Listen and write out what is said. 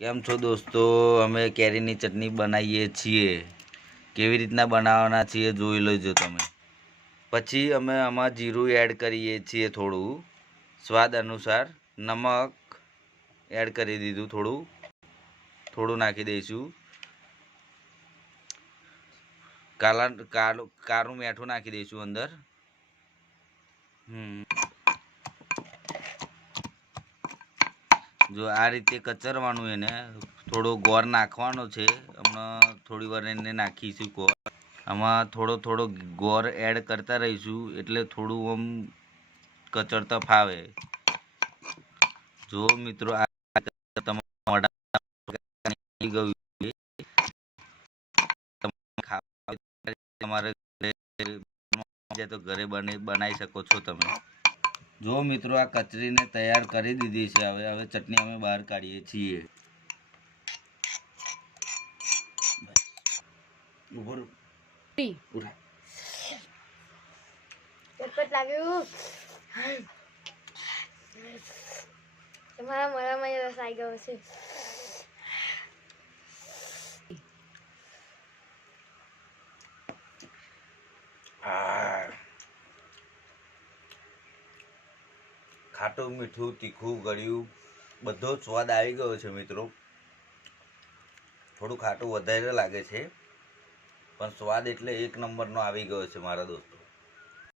કેમ છો દોસ્તો? અમે કેરીની ચટણી બનાવીએ છીએ. કેવી રીતના બનાવવાના છીએ જોઈ લેજો તમે. પછી અમે આમાં જીરું એડ કરીએ છીએ, થોડું સ્વાદ અનુસાર. નમક એડ કરી દીધું, થોડું નાખી દઈશું. કાળું મીઠું નાખી દઈશું અંદર. જો આ રીતે કચરવાનું, એને થોડો ગોળ નાખવાનો છે. હમણાં થોડી વાર એને નાખીશું ગોળ. આમાં થોડો ગોળ એડ કરતા રહીશું, એટલે થોડું આમ કચરતા ફાવે. જો મિત્રો, આ તમારે તો ઘરે બનાવી શકો છો તમે. જો મિત્રો, આ કચરીને તૈયાર કરી દીધી છે. હવે ચટણી અમે બહાર કાઢીએ છીએ. તમારા મોઢામાં રસ આવી ગયો છે. ખાટું, મીઠું, તીખું, ગળ્યું બધો સ્વાદ આવી ગયો છે મિત્રો. થોડું ખાટું વધારે લાગે છે, પણ સ્વાદ એટલે એક નંબરનો આવી ગયો છે મારા દોસ્તો.